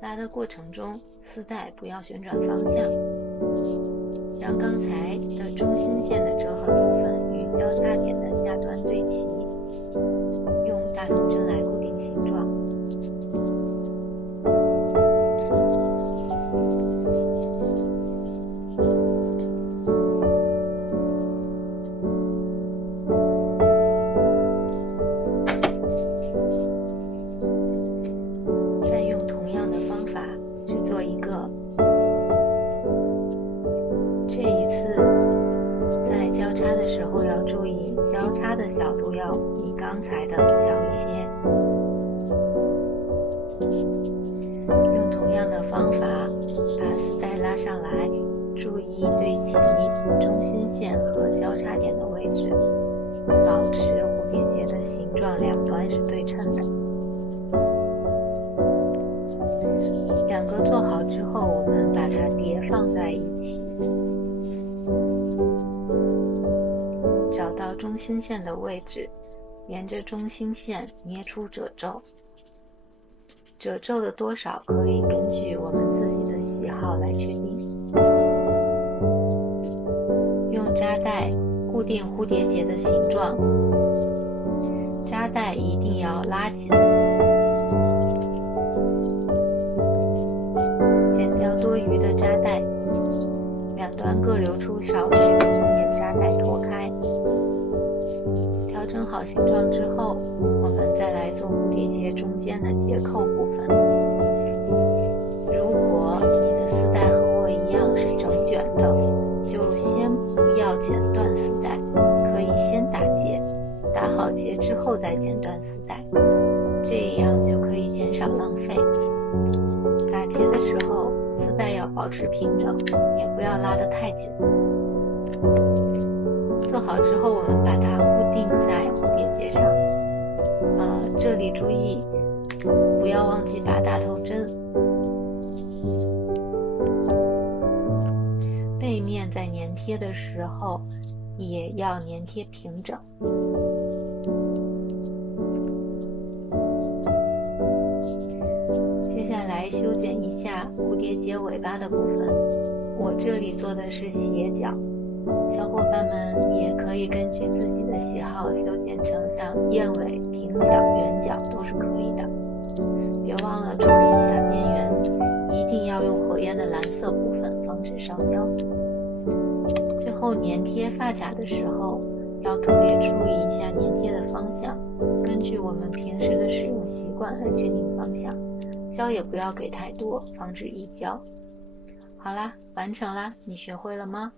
拉的过程中，丝带不要旋转方向，让刚才的中心线的折痕部分与交叉点的下端对齐，用大头针来固定形状。再用同样的方法制作一个。这一次在交叉的时候要注意，交叉的角度要比刚才的小一些。用同样的方法把丝带拉上来，注意对齐中心线和交叉点的位置，保持蝴蝶结的形状两端是对称的。两个做好之后，我们把它叠放在一起，找到中心线的位置，沿着中心线捏出褶皱。褶皱的多少可以根据我们自己的喜好来确定。用扎带固定蝴蝶结的形状，扎带一定要拉紧，剪掉多余的扎带，两端各留出少许，以免扎带脱开。调整好形状之后，我们再来做蝴蝶结中间的结扣部分。如果你的丝带和我一样是整卷的，就先不要剪断丝带，可以先打结，打好结之后再剪断丝带，这样就可以减少浪费。打结的时候，丝带要保持平整，也不要拉得太紧。做好之后，我们把它固定在蝴蝶结上。这里注意，不要忘记拔大头针。背面在粘贴的时候，也要粘贴平整。接下来修剪一下蝴蝶结尾巴的部分，我这里做的是斜角。小伙伴们也可以根据自己的喜好修剪成像燕尾、平角、圆角都是可以的。别忘了处理一下边缘，一定要用火焰的蓝色部分，防止烧焦。最后粘贴发卡的时候，要特别注意一下粘贴的方向，根据我们平时的使用习惯来确定方向。胶也不要给太多，防止溢胶。好啦，完成啦，你学会了吗？